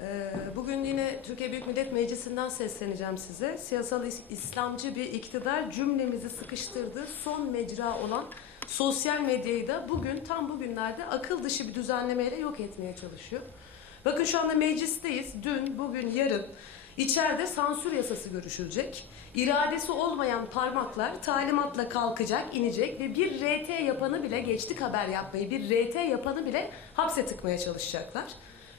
Ee, Bugün yine Türkiye Büyük Millet Meclisi'nden sesleneceğim size. Siyasal İs- İslamcı bir iktidar cümlemizi sıkıştırdığı son mecra olan sosyal medyayı da bugün tam bugünlerde akıl dışı bir düzenlemeyle yok etmeye çalışıyor. Bakın şu anda meclisteyiz. Dün, bugün, yarın içeride sansür yasası görüşülecek. İradesi olmayan parmaklar talimatla kalkacak, inecek ve bir RT yapanı bile geçtik haber yapmayı, bir RT yapanı bile hapse tıkmaya çalışacaklar.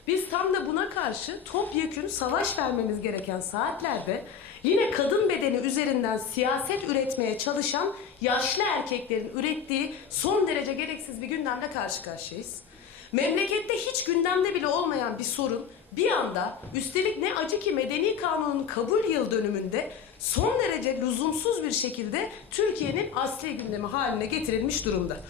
Biz tam da buna karşı topyekün savaş vermemiz gereken saatlerde yine kadın bedeni üzerinden siyaset üretmeye çalışan yaşlı erkeklerin ürettiği son derece gereksiz bir gündemle karşı karşıyayız. Memlekette hiç gündemde bile olmayan bir sorun bir anda üstelik ne acı ki medeni kanunun kabul yıl dönümünde son derece lüzumsuz bir şekilde Türkiye'nin asli gündemi haline getirilmiş durumda.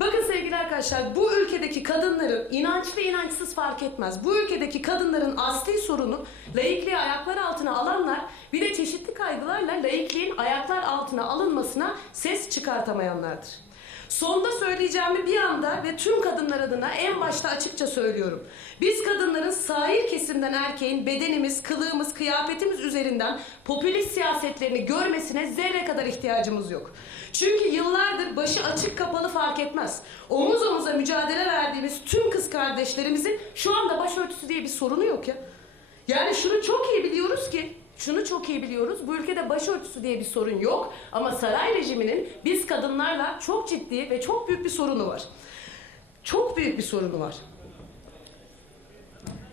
Bakın sevgili arkadaşlar bu ülkedeki kadınların inançlı inançsız fark etmez. Bu ülkedeki kadınların asli sorunu laikliği ayaklar altına alanlar bir de çeşitli kaygılarla laikliğin ayaklar altına alınmasına ses çıkartamayanlardır. Sonda söyleyeceğimi bir anda ve tüm kadınlar adına en başta açıkça söylüyorum. Biz kadınların sahil kesimden erkeğin bedenimiz, kılığımız, kıyafetimiz üzerinden popülist siyasetlerini görmesine zerre kadar ihtiyacımız yok. Çünkü yıllardır başı açık kapalı fark etmez. Omuz omuza mücadele verdiğimiz tüm kız kardeşlerimizin şu anda başörtüsü diye bir sorunu yok ya. Yani şunu çok iyi biliyoruz ki, şunu çok iyi biliyoruz. Bu ülkede başörtüsü diye bir sorun yok. Ama saray rejiminin biz kadınlarla çok ciddi ve çok büyük bir sorunu var. Çok büyük bir sorunu var.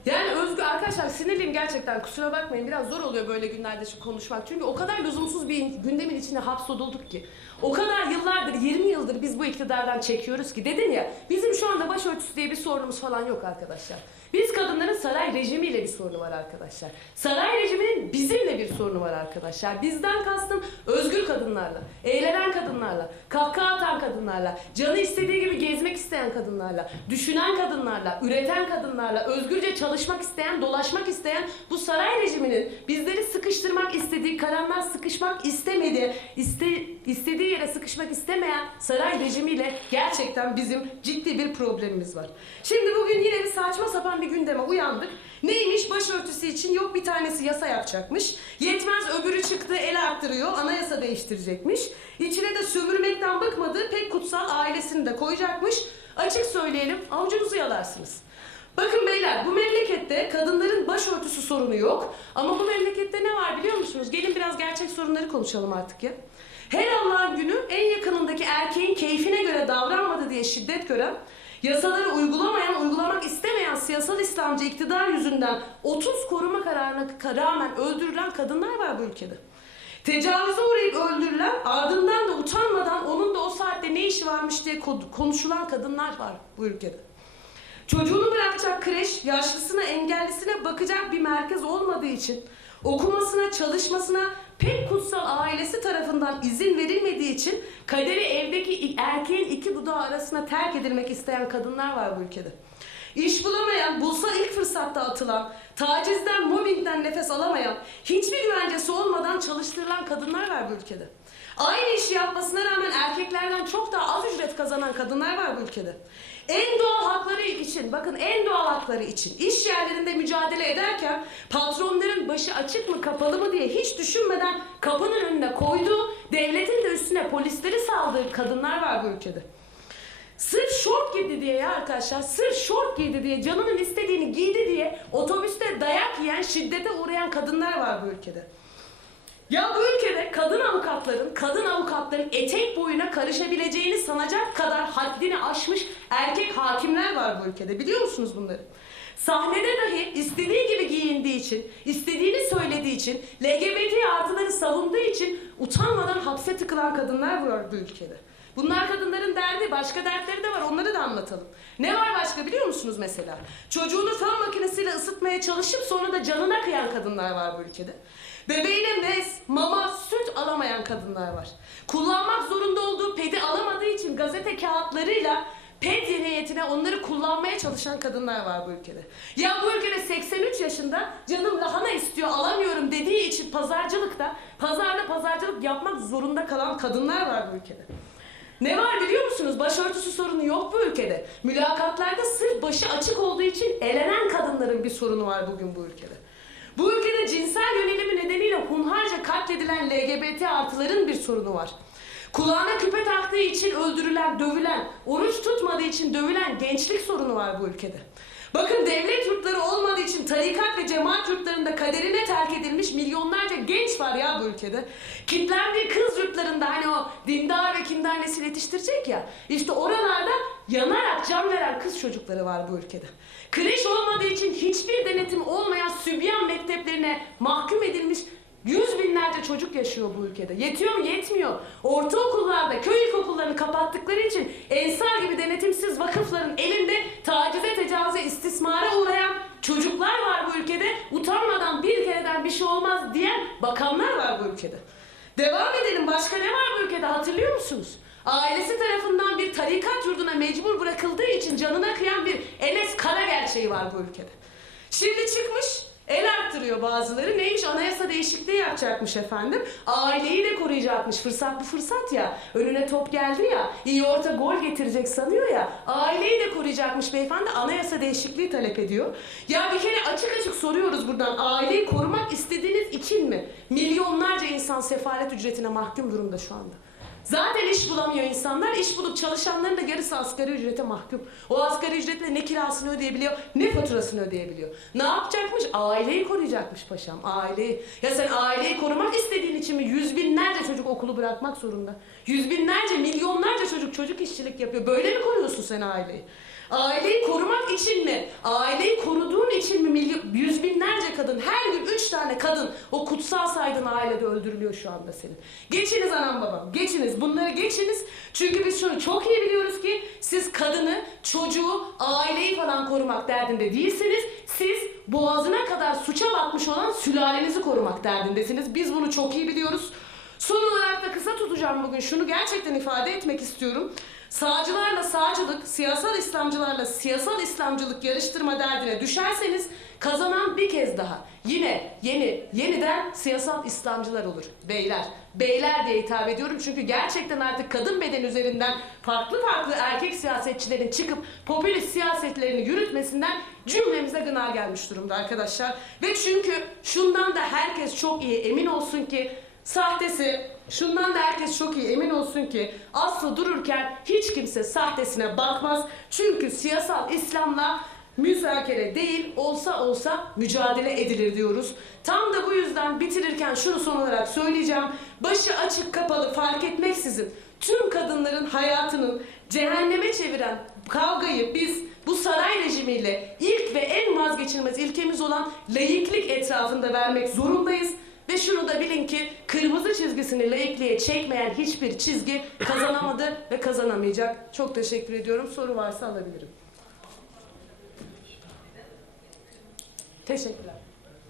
Yani Özgür arkadaşlar sinirliyim gerçekten kusura bakmayın biraz zor oluyor böyle günlerde şu konuşmak. Çünkü o kadar lüzumsuz bir gündemin içine hapsodulduk ki. O kadar yıllardır 20 yıldır biz bu iktidardan çekiyoruz ki dedim ya bizim şu anda başörtüsü diye bir sorunumuz falan yok arkadaşlar. Biz kadınların saray rejimiyle bir sorunu var arkadaşlar. Saray rejiminin bizimle bir sorunu var arkadaşlar. Bizden kastım özgür kadınlarla, eğlenen kadınlarla, kahkaha atan kadınlarla, canı istediği gibi gezmek isteyen kadınlarla, düşünen kadınlarla, üreten kadınlarla, özgürce çalışmak isteyen, dolaşmak isteyen bu saray rejiminin bizleri sıkıştırmak istediği, karanlığa sıkışmak istemediği, iste, istediği yere sıkışmak istemeyen saray rejimiyle gerçekten bizim ciddi bir problemimiz var. Şimdi bugün yine bir saçma sapan bir gündeme uyandık. Neymiş başörtüsü için yok bir tanesi yasa yapacakmış. Yetmez öbürü çıktı el arttırıyor anayasa değiştirecekmiş. İçine de sömürmekten bıkmadığı pek kutsal ailesini de koyacakmış. Açık söyleyelim avucunuzu yalarsınız. Bakın beyler bu memlekette kadınların başörtüsü sorunu yok. Ama bu memlekette ne var biliyor musunuz? Gelin biraz gerçek sorunları konuşalım artık ya. Her Allah'ın günü en yakınındaki erkeğin keyfine göre davranmadı diye şiddet gören, yasaları uygulamayan, uygulamak istemeyen siyasal İslamcı iktidar yüzünden 30 koruma kararına rağmen öldürülen kadınlar var bu ülkede. Tecavüze uğrayıp öldürülen, ardından da utanmadan onun da o saatte ne işi varmış diye ko- konuşulan kadınlar var bu ülkede. Çocuğunu bırakacak kreş, yaşlısına, engellisine bakacak bir merkez olmadığı için, okumasına, çalışmasına pek kutsal ailesi tarafından izin verilmediği için kaderi evdeki erkeğin iki dudağı arasına terk edilmek isteyen kadınlar var bu ülkede. İş bulamayan, bulsa ilk fırsatta atılan, tacizden, mobbingden nefes alamayan, hiçbir güvencesi olmadan çalıştırılan kadınlar var bu ülkede. Aynı işi yapmasına kazanan kadınlar var bu ülkede. En doğal hakları için, bakın en doğal hakları için iş yerlerinde mücadele ederken patronların başı açık mı kapalı mı diye hiç düşünmeden kapının önüne koyduğu, devletin de üstüne polisleri saldığı kadınlar var bu ülkede. Sırf şort giydi diye ya arkadaşlar, sırf şort giydi diye, canının istediğini giydi diye otobüste dayak yiyen, şiddete uğrayan kadınlar var bu ülkede. Ya bu ülkede kadın avukatların, kadın avukatların etek boyuna karışabileceğini sanacak kadar haddini aşmış erkek hakimler var bu ülkede. Biliyor musunuz bunları? Sahnede dahi istediği gibi giyindiği için, istediğini söylediği için, LGBT artıları savunduğu için utanmadan hapse tıkılan kadınlar var bu ülkede. Bunlar kadınların derdi, başka dertleri de var. Onları da anlatalım. Ne var başka biliyor musunuz mesela? Çocuğunu fön makinesiyle ısıtmaya çalışıp sonra da canına kıyan kadınlar var bu ülkede. Bebeğine bez, mama, süt alamayan kadınlar var. Kullanmak zorunda olduğu pedi alamadığı için gazete kağıtlarıyla ped niyetine onları kullanmaya çalışan kadınlar var bu ülkede. Ya bu ülkede 83 yaşında canım lahana istiyor alamıyorum dediği için pazarcılıkta, pazarda pazarcılık yapmak zorunda kalan kadınlar var bu ülkede. Ne var biliyor musunuz? Başörtüsü sorunu yok bu ülkede. Mülakatlarda sırf başı açık olduğu için elenen kadınların bir sorunu var bugün bu ülkede. Bu ülkede cinsel yönelimi nedeniyle hunharca katledilen LGBT artıların bir sorunu var. Kulağına küpe taktığı için öldürülen, dövülen, oruç tutmadığı için dövülen gençlik sorunu var bu ülkede. Bakın devlet yurtları olmadığı için tarikat ve cemaat yurtlarında kaderine terk edilmiş milyonlarca genç var ya bu ülkede. Kitlendiği kız yurtlarında hani o dindar ve kindar nesil yetiştirecek ya. işte oralarda yanarak can veren kız çocukları var bu ülkede. Kreş olmadığı için hiçbir denetim olmayan sübyan mekteplerine mahkum edilmiş Yüz binlerce çocuk yaşıyor bu ülkede. Yetiyor mu? Yetmiyor. Ortaokullarda, köy ilkokullarını kapattıkları için Ensar gibi denetimsiz vakıfların elinde tacize, tecavüze, istismara uğrayan çocuklar var bu ülkede. Utanmadan bir kereden bir şey olmaz diyen bakanlar var bu ülkede. Devam edelim. Başka ne var bu ülkede hatırlıyor musunuz? Ailesi tarafından bir tarikat yurduna mecbur bırakıldığı için canına kıyan bir Enes Kara gerçeği var bu ülkede. Şimdi çıkmış el arttırıyor bazıları. Neymiş anayasa değişikliği yapacakmış efendim. Aileyi de koruyacakmış. Fırsat bu fırsat ya. Önüne top geldi ya. iyi orta gol getirecek sanıyor ya. Aileyi de koruyacakmış beyefendi. Anayasa değişikliği talep ediyor. Ya bir kere açık açık soruyoruz buradan. Aileyi korumak istediğiniz için mi? Milyonlarca insan sefalet ücretine mahkum durumda şu anda. Zaten iş bulamıyor insanlar. İş bulup çalışanların da yarısı asgari ücrete mahkum. O asgari ücretle ne kirasını ödeyebiliyor, ne faturasını ödeyebiliyor. Ne yapacakmış? Aileyi koruyacakmış paşam, aileyi. Ya sen aileyi korumak istediğin için mi yüz binlerce çocuk okulu bırakmak zorunda? Yüz binlerce, milyonlarca çocuk çocuk işçilik yapıyor. Böyle mi koruyorsun sen aileyi? Aileyi korumak için mi? Aileyi koruduğun için mi milyon, yüz binlerce kadın, her gün üç tane kadın o kutsal saydığın ailede öldürülüyor şu anda senin. Geçiniz anam babam, geçiniz. Bunları geçiniz. Çünkü biz şunu çok iyi biliyoruz ki siz kadını, çocuğu, aileyi falan korumak derdinde değilsiniz. Siz boğazına kadar suça batmış olan sülalenizi korumak derdindesiniz. Biz bunu çok iyi biliyoruz. Son olarak da kısa tutacağım bugün. Şunu gerçekten ifade etmek istiyorum. Sağcılarla sağcılık, siyasal İslamcılarla siyasal İslamcılık yarıştırma derdine düşerseniz kazanan bir kez daha yine yeni yeniden siyasal İslamcılar olur. Beyler, beyler diye hitap ediyorum çünkü gerçekten artık kadın beden üzerinden farklı farklı erkek siyasetçilerin çıkıp popülist siyasetlerini yürütmesinden cümlemize gına gelmiş durumda arkadaşlar. Ve çünkü şundan da herkes çok iyi emin olsun ki Sahtesi, şundan da herkes çok iyi emin olsun ki aslı dururken hiç kimse sahtesine bakmaz. Çünkü siyasal İslam'la müzakere değil olsa olsa mücadele edilir diyoruz. Tam da bu yüzden bitirirken şunu son olarak söyleyeceğim. Başı açık kapalı fark etmeksizin tüm kadınların hayatının cehenneme çeviren kavgayı biz bu saray rejimiyle ilk ve en vazgeçilmez ilkemiz olan laiklik etrafında vermek zorundayız. Ve şunu da bilin ki kırmızı çizgisini laikliğe çekmeyen hiçbir çizgi kazanamadı ve kazanamayacak. Çok teşekkür ediyorum. Soru varsa alabilirim. Teşekkürler.